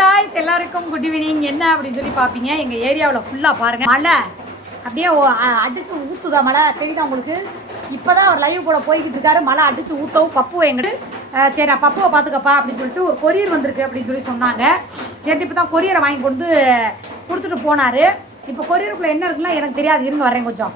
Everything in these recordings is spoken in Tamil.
காய்ஸ், எல்லாருக்கும் குட் ஈவினிங். என்ன அப்படின்னு சொல்லி பார்ப்பீங்க, எங்கள் ஏரியாவில் ஃபுல்லாக பாருங்கள் மழை அப்படியே அடிச்சு ஊற்றுதா. மழை தெரியுதா உங்களுக்கு? இப்போ தான் அவர் லைவ் கூட போய்கிட்டு இருக்காரு. மழை அடிச்சு ஊற்றவும் பப்புவை எங்கிட்டு சரி நான் பப்புவை பார்த்துக்கப்பா அப்படின்னு சொல்லிட்டு ஒரு கொரியர் வந்திருக்கு அப்படின்னு சொல்லி சொன்னாங்க. சரி இப்போ தான் கொரியரை வாங்கி கொண்டு கொடுத்துட்டு போனார். இப்போ கொரியருக்குள்ளே என்ன இருக்குன்னா எனக்கு தெரியாது, இருங்க வரேன் கொஞ்சம்.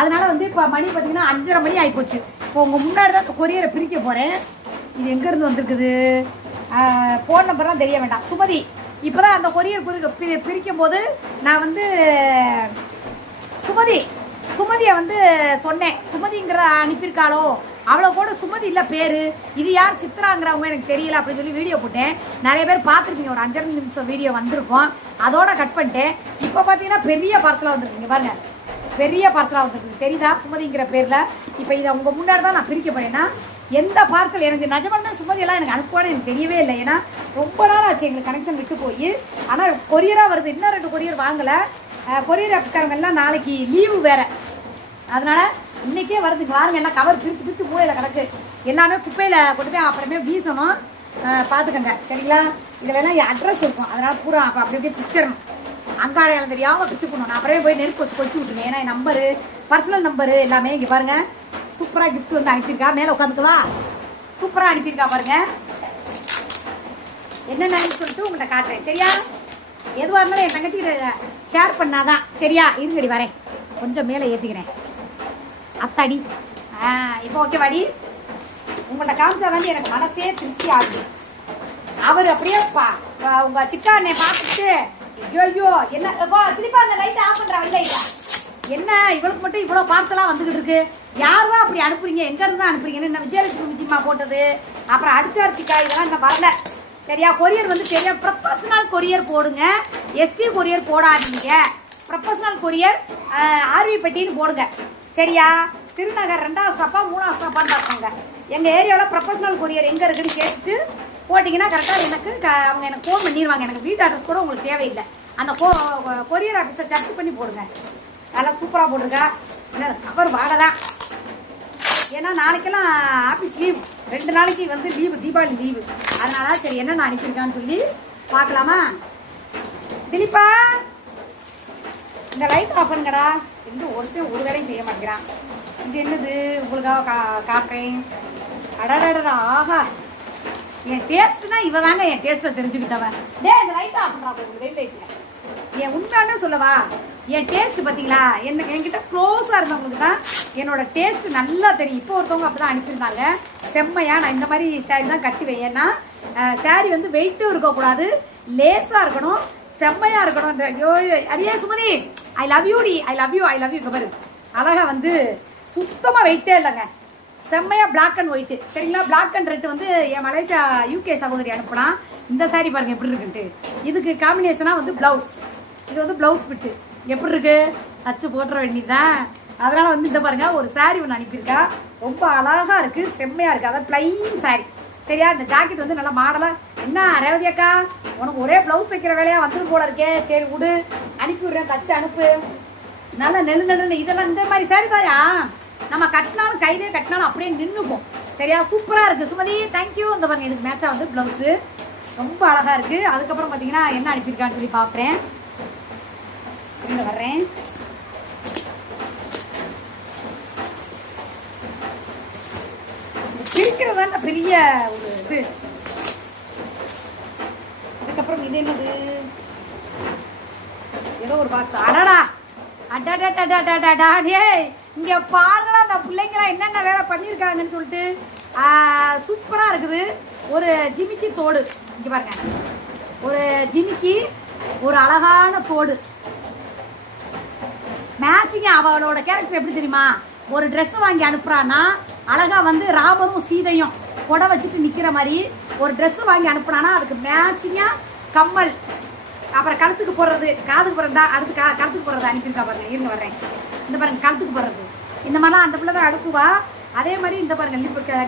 அதனால வந்து இப்போ மணி பார்த்தீங்கன்னா 5:30 மணி ஆகிப்போச்சு. இப்போ உங்கள் முன்னாடி தான் கொரியரை பிரிக்க போகிறேன். இது எங்கேருந்து வந்திருக்குது, ஃபோன் நம்பர்லாம் தெரிய வேண்டாம். சுமதி இப்போ தான் அந்த கொரியர் பிரிக்கும் போது நான் வந்து சுமதியை வந்து சொன்னேன். சுமதிங்கிற அனுப்பியிருக்காளோ, அவ்வளோ கூட சுமதி இல்லை பேர். இது யார் சித்ராங்கிறவங்க எனக்கு தெரியல அப்படின்னு சொல்லி வீடியோ போட்டேன். நிறைய பேர் பார்த்துருப்பீங்க, ஒரு 5 நிமிஷம் வீடியோ வந்திருக்கும். அதோட கட் பண்ணிட்டேன். இப்போ பார்த்தீங்கன்னா பெரிய பார்சலாக வந்துருக்குங்க பாருங்க, பெரிய பார்சலாக வந்துருக்கு தெரியுதா, சுமதிங்கிற பேரில். இப்போ இதை உங்கள் முன்னாடி தான் நான் பிரிக்க போறேன்னா எந்த பார்சல் எனக்கு நிஜமான சுமதியெல்லாம் எனக்கு அனுப்புவான்னு எனக்கு தெரியவே இல்லை. ஏன்னா ரொம்ப நாள் ஆச்சு எங்களுக்கு கனெக்ஷன் விட்டு போய். ஆனால் கொரியராக வருது. இன்னும் 2 கொரியர் வாங்கலை. கொரியர் ஆஃபீஸ்காரங்க எல்லாம் நாளைக்கு லீவு வேறு, அதனால் இன்றைக்கே வருதுங்க. வாருங்க, எல்லாம் கவர் பிரித்து மூளையில் கிடக்கு. எல்லாமே குப்பையில் கொண்டு போய் அப்புறமே வீசணும். பார்த்துக்கங்க சரிங்களா. இதில் எல்லாம் என் அட்ரஸ் இருக்கும், அதனால் பூரா அப்போ அப்படி அப்படியே பிரிச்சிடணும். அங்காடையால் தெரியாமல் பிரிச்சு போடணும். நான் அப்புறமே போய் நெருப்பு வச்சு கொச்சு விட்டுருவேன். ஏன்னா என் நம்பரு, பர்சனல் நம்பரு எல்லாமே இங்கே பாருங்கள். சூப்பராக கிஃப்ட் வந்து அனுப்பியிருக்கா. மேலே உட்காந்துக்குவா, சூப்பராக அனுப்பியிருக்கா பாருங்க. என்னென்னு சொல்லிட்டு உங்கள்கிட்ட காட்டுறேன் சரியா. எதுவாக இருந்தாலும் என் தங்கச்சிக்கிட்ட ஷேர் பண்ணாதான் சரியா. இருங்கடி வரேன், கொஞ்சம் மேலே ஏற்றிக்கிறேன். அத்தாடி இப்போ ஓகேவாடி, உங்கள்கிட்ட காமிச்சாதாண்டி எனக்கு மனசே திருப்தி ஆகுது. அவர் அப்படியே உங்கள் சிக்கா என்னை பார்த்துட்டு ஐயோ என்ன திருப்பி அந்த லைட்டை ஆஃப் பண்ணுறா இல்லையா. என்ன இவளுக்கு மட்டும் இவ்வளோ பார்சலாக வந்துக்கிட்டு இருக்கு, யார் தான் அப்படி அனுப்புறீங்க, எங்கேருந்து தான் அனுப்புறீங்கன்னு. என்ன விஜயலட்சுமி விஜயமா போட்டது, அப்புறம் அடிச்சார்ச்சிக்கா, இதெல்லாம் இன்னும் வரல சரியா. கொரியர் வந்து சரியா ப்ரொஃபஷனல் கொரியர் போடுங்க, எஸ்டி கொரியர் போடாதீங்க. ப்ரொஃபஷனல் கொரியர் ஆர்வி பெட்டின்னு போடுங்க சரியா. திருநகர் 2வது ஸ்டாப்பா 3வது ஸ்டாப்பான்னு பார்த்தாங்க. எங்கள் ஏரியாவில் ப்ரொஃபஷனல் கொரியர் எங்கே இருக்குன்னு கேட்டுட்டு போட்டிங்கன்னா கரெக்டாக எனக்கு அவங்க எனக்கு ஃபோன் பண்ணிடுவாங்க. எனக்கு வீட்டு அட்ரஸ் கூட உங்களுக்கு தேவையில்லை. அந்த கொரியர் ஆஃபீஸை சர்ச் பண்ணி போடுங்க. நல்லா சூப்பராக போட்டிருக்கா. இல்லை கவர் வாடை தான். ஏன்னா நாளைக்கெல்லாம் ஆஃபீஸ் லீவ், 2 நாளைக்கு வந்து லீவு, தீபாவளி லீவு. அதனால சரி என்ன நான் அனுப்பியிருக்கான்னு சொல்லி பார்க்கலாமா. திலீப்பா இந்த லைட் ஆஃப் பண்ணுங்கடா என்று ஒருத்தன் ஒரு வேலையும் செய்ய மாட்டேங்கிறான். இது என்னது உங்களுக்காக காட்டுறேன். அடடா ஆஹா, என் டேஸ்ட்னா இவ தாங்க என் டேஸ்ட்டை தெரிஞ்சுக்கிட்டவன். இந்த லைட் ஆஃப் பண்ணுறா உங்களுக்கு வெயில் லைட்டில். என் உண்மையான சொல்லவா, என் டேஸ்ட் பார்த்தீங்களா, என்கிட்ட க்ளோஸாக இருந்தவங்களுக்கு தான் என்னோட டேஸ்ட் நல்லா தெரியும். இப்போ ஒருத்தவங்க அப்படி தான் அனுப்பியிருந்தாங்க. செம்மையா நான் இந்த மாதிரி சாரி தான் கட்டுவேன். ஏன்னா சாரி வந்து வெயிட்டும் இருக்கக்கூடாது, லேஸாக இருக்கணும், செம்மையாக இருக்கணும். ஐயோ அடியே சுமதி, ஐ லவ் யூ டி, I love you, I love you. கபரு அழகாக வந்து சுத்தமாக வெயிட்டே இல்லைங்க, செம்மையாக பிளாக் அண்ட் ஒயிட்டு சரிங்களா. பிளாக் அண்ட் ரெட் வந்து என் மலேசியா யூகே சகோதரி அனுப்புனா. இந்த சாரி பாருங்க எப்படி இருக்குன்ட்டு. இதுக்கு காம்பினேஷனாக வந்து ப்ளவுஸ், இது வந்து ப்ளவுஸ் பிட்டு எப்படி இருக்கு, தச்சு போட்டுற வேண்டியதுதான். அதனால வந்து இந்த பாருங்க ஒரு சாரி ஒன்று அனுப்பியிருக்கா, ரொம்ப அழகா இருக்கு, செம்மையா இருக்கு. அதாவது பிளைன் சாரி சரியா. இந்த ஜாக்கெட் வந்து நல்லா மாடலா. என்ன ரேவதி அக்கா, உனக்கு ஒரே ப்ளவுஸ் தைக்கிற வேலையா வந்துடும் போல இருக்கே, சரி விடு அனுப்பி விடுறேன், தச்சு அனுப்பு. நல்லா நெல்லு இதெல்லாம் இந்த மாதிரி சாரி தாயா, நம்ம கட்டினாலும் கையிலே கட்டினாலும் அப்படியே நின்றுக்கும் சரியா. சூப்பராக இருக்குது சுமதி, தேங்க்யூ. இந்த பாருங்க இதுக்கு மேட்சாக வந்து ப்ளவுஸு ரொம்ப அழகாக இருக்குது. அதுக்கப்புறம் பார்த்தீங்கன்னா என்ன அனுப்பியிருக்கான்னு சொல்லி பார்க்குறேன். இங்கே வர்றேன். பிரிக்கிறதா பெரிய ஒரு இது. அதுக்கப்புறம் இது என்னது, ஏதோ ஒரு பாக்ஸ். அடடா அடாடாடாடாடாடே, இங்கே பாருங்களா அந்த பிள்ளைங்களாம் என்னென்ன வேலை பண்ணியிருக்காங்கன்னு சொல்லிட்டு. சூப்பராக இருக்குது. ஒரு ஜிமிக்கி தோடு இங்கே பாருங்க, ஒரு ஜிமிக்கி, ஒரு அழகான தோடு மேட்சிங்க. அவளோட கேரக்டர் எப்படி தெரியுமா, ஒரு ட்ரெஸ் வாங்கி அனுப்புறான்னா அழகா வந்து ராமரும் சீதையும் கொடை வச்சுட்டு நிற்கிற மாதிரி ஒரு ட்ரெஸ் வாங்கி அனுப்புனானா அதுக்கு மேட்சிங்கா கம்மல், அப்புறம் கழுத்துக்கு போடுறது, காதுக்கு போடுறதா, அடுத்து கழுத்துக்கு போடுறது அனுப்பியிருக்கா பாருங்க. இருங்க வர்றேன். இந்த பாருங்க கழுத்துக்கு போடுறது, இந்த மாதிரிலாம் அந்த பிள்ளை தான் அனுப்புவா. அதே மாதிரி இந்த பாருங்க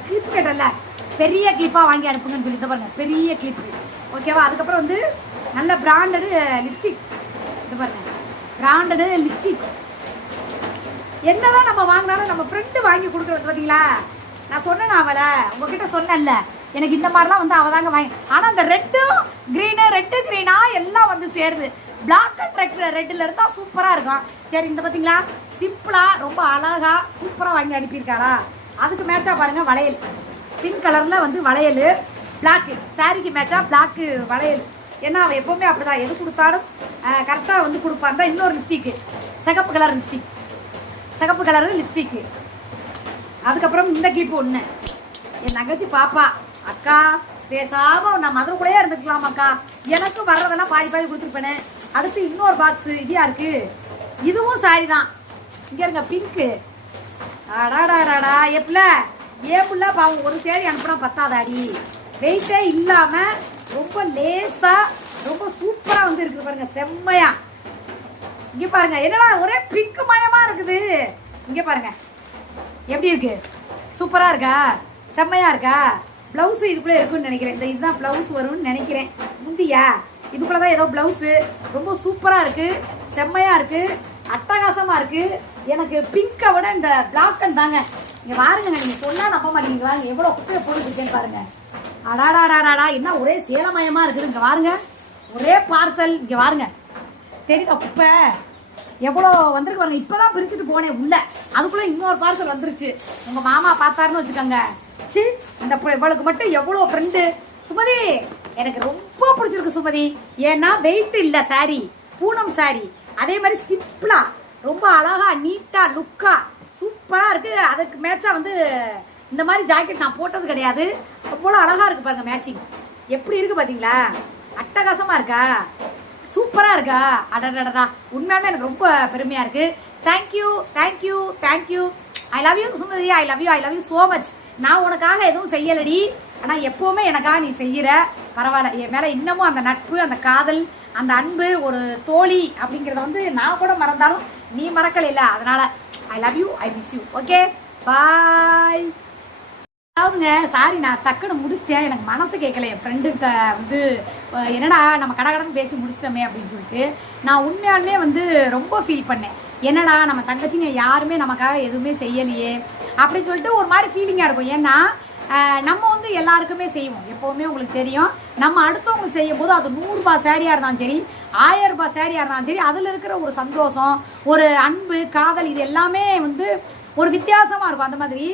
கிளிப்பு கேட்டல, பெரிய கிளிப்பாக வாங்கி அனுப்புங்கன்னு சொல்லி இந்த பாருங்க பெரிய கிளிப்பு ஓகேவா. அதுக்கப்புறம் வந்து நல்ல பிராண்டடு லிப்ஸ்டிக், இந்த பாருங்க பிராண்டடு லிப்ஸ்டிக். என்னதான் நம்ம வாங்கினாலும் நம்ம ஃப்ரெண்டு வாங்கி கொடுக்குறது பார்த்தீங்களா. நான் சொன்னேன் அவளை உங்ககிட்ட சொன்னேன்ல, எனக்கு இந்த மாதிரிலாம் வந்து அவள் தாங்க வாங்கி. ஆனால் அந்த ரெட்டும் ரெட்டு கிரீனா எல்லாம் வந்து சேருது. பிளாக் அண்ட் ரெட்டில் இருந்தால் சூப்பராக இருக்கும். சரி, இந்த பார்த்தீங்களா சிம்பிளாக ரொம்ப அழகாக சூப்பராக வாங்கி அனுப்பியிருக்காரா. அதுக்கு மேட்சாக பாருங்கள் வளையல், பிங்க் கலரில் வந்து வளையல், பிளாக்கு சாரிக்கு மேட்சாக பிளாக்கு வளையல். ஏன்னா அவன் எப்போவுமே அப்படி தான், எது கொடுத்தாலும் கரெக்டாக வந்து கொடுப்பான். தான் இன்னொரு லிப்ஸ்டிக்கு, சிகப்பு கலர் லிப்ஸ்டிக், சிகப்பு கலரு லிப்ஸ்டிக்கு. அதுக்கப்புறம் இந்த கிளிப்பு ஒன்று. என் தங்கச்சி பாப்பா, அக்கா பேசாமல் நான் மதுரை கூடயே இருந்துக்கலாம் அக்கா, எனக்கு வர்றதெல்லாம் பாதி பாதி கொடுத்துருப்பேனே. அடுத்து இன்னொரு பாக்ஸு இதியா இருக்குது, இதுவும் சாரி தான். இங்கே இருங்க பிங்க்கு. அடாடாடாடா எப்பல ஏப்புல பாவம் ஒரு சேரி அனுப்புனா பத்தாதாடி. வெயிட்டே இல்லாமல் ரொம்ப லேசாக ரொம்ப சூப்பராக வந்து இருக்குது பாருங்க, செம்மையா. இங்கே பாருங்க என்னடா ஒரே பிங்க் மயமாக இருக்குது. இங்கே பாருங்க எப்படி இருக்கு, சூப்பராக இருக்கா, செம்மையா இருக்கா. ப்ளவுஸு இதுக்குள்ளே இருக்குன்னு நினைக்கிறேன். இந்த இதுதான் ப்ளவுஸ் வரும்னு நினைக்கிறேன். முந்தியா இதுக்குள்ளே தான் ஏதோ ப்ளவுஸு. ரொம்ப சூப்பராக இருக்குது, செம்மையாக இருக்குது, அட்டகாசமாக இருக்குது. எனக்கு பிங்கை விட இந்த பிளாக் அண்ட் தாங்க. இங்கே பாருங்க, நீங்கள் சொன்னால் நம்ப மாட்டீங்களா எவ்வளோ குப்பையை போட்டுருக்கேன்னு பாருங்க. அடாடாடாடாடா என்ன ஒரே சேலமயமாக இருக்குது. இங்கே பாருங்க ஒரே பார்சல். இங்கே பாருங்க தெரியுதா குப்பை எவ்வளோ வந்திருக்கு பாருங்க. இப்போ தான் பிரிச்சுட்டு போனேன் உள்ள, அதுக்குள்ளே இன்னொரு பார்சல் வந்துருச்சு. உங்கள் மாமா பார்த்தாருன்னு வச்சுக்கோங்க. சி இந்த இவளுக்கு மட்டும் எவ்வளோ ஃப்ரெண்டு. சுமதி எனக்கு ரொம்ப பிடிச்சிருக்கு சுமதி. ஏன்னா வெயிட் இல்லை சாரி, பூனம் சாரி. அதே மாதிரி சிம்பிளா ரொம்ப அழகா நீட்டா லுக்கா சூப்பராக இருக்குது. அதுக்கு மேட்சாக வந்து இந்த மாதிரி ஜாக்கெட் நான் போட்டது கிடையாது. அவ்வளோ அழகாக இருக்குது பாருங்க மேட்சிங். எப்படி இருக்குது பார்த்தீங்களா, அட்டகாசமாக இருக்கா, சூப்பராக இருக்கா. அடடடா உண்மையாலுமே எனக்கு ரொம்ப பெருமையாக இருக்குது. Thank you thank you thank you. I love you Sumathi, I love you, I love you so much. நான் உனக்காக எதுவும் செய்யலடி, ஆனால் எப்போவுமே எனக்காக நீ செய்கிற. பரவாயில்ல, என் மேலே இன்னமும் அந்த நட்பு, அந்த காதல், அந்த அன்பு, ஒரு தோழி அப்படிங்கிறத வந்து நான் கூட மறந்தாலும் நீ மறக்கல இல்லை. அதனால் ஐ love you, I miss you. Okay bye. அதாவதுங்க சாரி நான் டக்குன்னு முடிச்சிட்டேன். எனக்கு மனசு கேட்கல. என் ஃப்ரெண்டுகிட்ட வந்து என்னடா நம்ம கடகடன்னு பேசி முடிச்சிட்டோமே அப்படின்னு சொல்லிட்டு நான் உண்மையாலுமே வந்து ரொம்ப ஃபீல் பண்ணேன். என்னடா நம்ம தங்கச்சிங்க யாருமே நமக்காக எதுவுமே செய்யலையே அப்படின்னு சொல்லிட்டு ஒரு மாதிரி ஃபீலிங்காக இருக்கும். ஏன்னா நம்ம வந்து எல்லாருக்குமே செய்வோம், எப்போவுமே உங்களுக்கு தெரியும். நம்ம அடுத்தவங்களுக்கு செய்யும் போது அது 100 ரூபாய் சேரியாக இருந்தாலும் சரி, 1000 ரூபாய் சேரியாக இருந்தாலும் சரி, அதில் இருக்கிற ஒரு சந்தோஷம், ஒரு அன்பு, காதல், இது எல்லாமே வந்து ஒரு வித்தியாசமாக இருக்கும். அந்த மாதிரி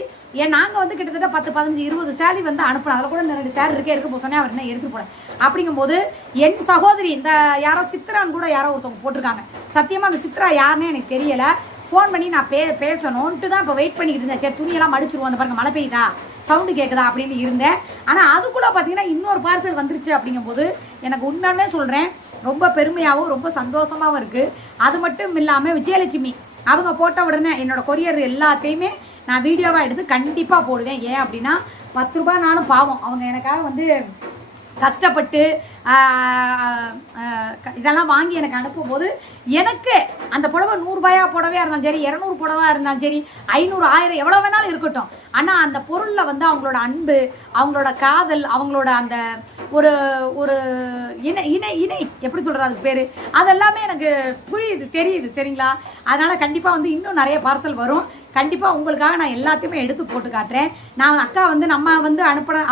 ஏன் நாங்கள் வந்து கிட்டத்தட்ட 10, 15, 20 சேரீ வந்து அனுப்பினோம். அதில் கூட இந்த 2 சேரீ இருக்கே எடுக்க போக சொன்னேன், அவர் என்ன எடுத்து போனேன். அப்படிங்கும்போது என் சகோதரி இந்த யாரோ சித்ரான்னு கூட யாரோ ஒருத்தவங்க போட்டிருக்காங்க. சத்தியமாக அந்த சித்ரா யாருன்னே எனக்கு தெரியலை. ஃபோன் பண்ணி நான் பேசணும்ன்ட்டு தான் இப்போ வெயிட் பண்ணிக்கிட்டு இருந்தேன். சரி துணியெல்லாம் மடிச்சிருவோம், அந்த பாருங்க மழை பெய்யுதா, சவுண்டு கேட்குதா அப்படின்னு இருந்தேன். ஆனால் அதுக்குள்ளே பார்த்தீங்கன்னா இன்னொரு பார்சல் வந்துருச்சு. அப்படிங்கும்போது எனக்கு உண்மையாலுமே சொல்கிறேன் ரொம்ப பெருமையாகவும் ரொம்ப சந்தோஷமாகவும் இருக்குது. அது மட்டும் இல்லாமல் விஜயலட்சுமி அவங்க போட்ட உடனே என்னோடய கொரியர் எல்லாத்தையுமே நான் வீடியோவாக எடுத்து கண்டிப்பாக போடுவேன். ஏன் அப்படின்னா 10 ரூபாய்னாலும் பாவம் அவங்க எனக்காக வந்து கஷ்டப்பட்டு இதெல்லாம் வாங்கி எனக்கு அனுப்பும்போது எனக்கு அந்த புடவை 100 ரூபாயா புடவையாக இருந்தாலும் சரி, 200 புடவையாக இருந்தாலும் சரி, 500, 1000 எவ்வளோ வேணாலும் இருக்கட்டும். ஆனால் அந்த பொருளில் வந்து அவங்களோட அன்பு, அவங்களோட காதல், அவங்களோட அந்த ஒரு ஒரு இணை இணை இணை எப்படி சொல்கிறது அதுக்கு பேர், அதெல்லாமே எனக்கு புரியுது, தெரியுது. சரிங்களா? அதனால் கண்டிப்பாக வந்து இன்னும் நிறைய பார்சல் வரும். கண்டிப்பாக உங்களுக்காக நான் எல்லாத்தையுமே எடுத்து போட்டு காட்டுறேன். நான் அக்கா வந்து நம்ம வந்து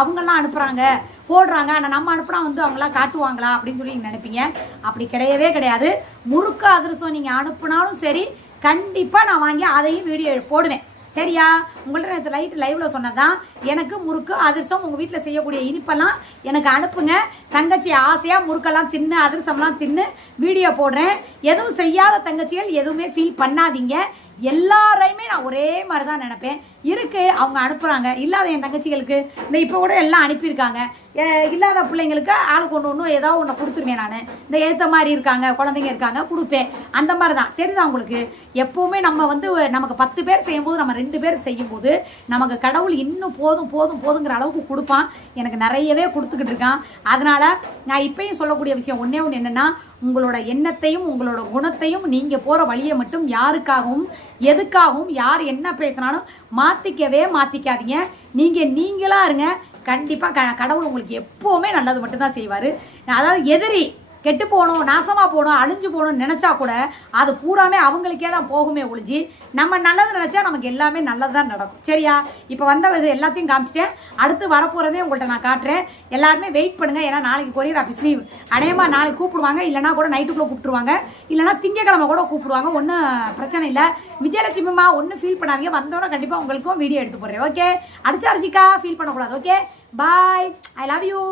அவங்கெல்லாம் அனுப்புகிறாங்க போடுறாங்க, ஆனால் நம்ம அனுப்புனா வந்து அவங்களாம் காட்டுவாங்களா அப்படின்னு சொல்லி நீங்கள் நினைப்பீங்க. அப்படி கிடையவே கிடையாது. முறுக்கு அதிரசம் நீங்கள் அனுப்புனாலும் சரி, கண்டிப்பாக நான் வாங்கி அதையும் வீடியோ போடுவேன். சரியா? உங்கள்ட்ட நேற்று லைவ்ல சொன்னதான் எனக்கு முறுக்கு அதிரசம் உங்கள் வீட்டில் செய்யக்கூடிய இனிப்பெல்லாம் எனக்கு அனுப்புங்க. தங்கச்சி ஆசையாக முறுக்கெல்லாம் தின்னு அதிரசம்லாம் தின்னு வீடியோ போடுறேன். எதுவும் செய்யாத தங்கச்சிகள் எதுவுமே ஃபீல் பண்ணாதீங்க. எல்லாரையுமே நான் ஒரே மாதிரி தான் நினைப்பேன். இருக்கு அவங்க அனுப்புகிறாங்க, இல்லாத என் தங்கச்சிகளுக்கு இந்த இப்போ கூட எல்லாம் அனுப்பியிருக்காங்க. இல்லாத பிள்ளைங்களுக்கு ஆளுக்கு ஒன்று ஏதோ ஒன்று கொடுத்துருவேன். நான் இந்த ஏற்ற மாதிரி இருக்காங்க, குழந்தைங்க இருக்காங்க, கொடுப்பேன். அந்த மாதிரி தான். தெரியுதா உங்களுக்கு? எப்போவுமே நம்ம வந்து நமக்கு 10 பேர் செய்யும்போது நம்ம 2 பேர் செய்யும்போது நமக்கு கடவுள் இன்னும் போதும் போதும் போதுங்கிற அளவுக்கு கொடுப்பான். எனக்கு நிறையவே கொடுத்துக்கிட்டு இருக்கான். அதனால நான் இப்பயும் சொல்லக்கூடிய விஷயம் ஒன்றே ஒன்று என்னென்னா, உங்களோட எண்ணத்தையும் உங்களோட குணத்தையும் நீங்கள் போகிற வழியை மட்டும் யாருக்காகவும் எதுக்காகவும் யார் என்ன பேசினாலும் மாற்றிக்காதீங்க. நீங்களாக இருங்க. கண்டிப்பாக கடவுள் உங்களுக்கு எப்போவுமே நல்லது மட்டும்தான் செய்வார். அதாவது எதிரி கெட்டு போகணும், நாசமாக போகணும், அழிஞ்சு போகணும்னு நினச்சா கூட அது பூராமே அவங்களுக்கே தான் போகுமே ஒழிஞ்சு நம்ம நல்லது நினச்சா நமக்கு எல்லாமே நல்லது தான் நடக்கும். சரியா? இப்போ வந்த இது எல்லாத்தையும் காமிச்சிட்டேன். அடுத்து வரப்போகிறதே உங்கள்கிட்ட நான் காட்டுறேன். எல்லாருமே வெயிட் பண்ணுங்கள். ஏன்னா நாளைக்கு கொரியர் ஆஃபீஸ் லீவ். அநேகமாக நாளைக்கு கூப்பிடுவாங்க, இல்லைனா கூட நைட்டுக்குள்ளே கூப்பிட்டுருவாங்க, இல்லைனா திங்கக்கிழமை கூட கூப்பிடுவாங்க. ஒன்றும் பிரச்சனை இல்லை. விஜயலட்சுமிமா ஒன்றும் ஃபீல் பண்ணாதீங்க. வந்தோன்னே கண்டிப்பாக உங்களுக்கும் வீடியோ எடுத்து போடுறேன். ஓகே? அடிச்சா அடிச்சிக்கா ஃபீல் பண்ணக்கூடாது. Okay, bye. I love you.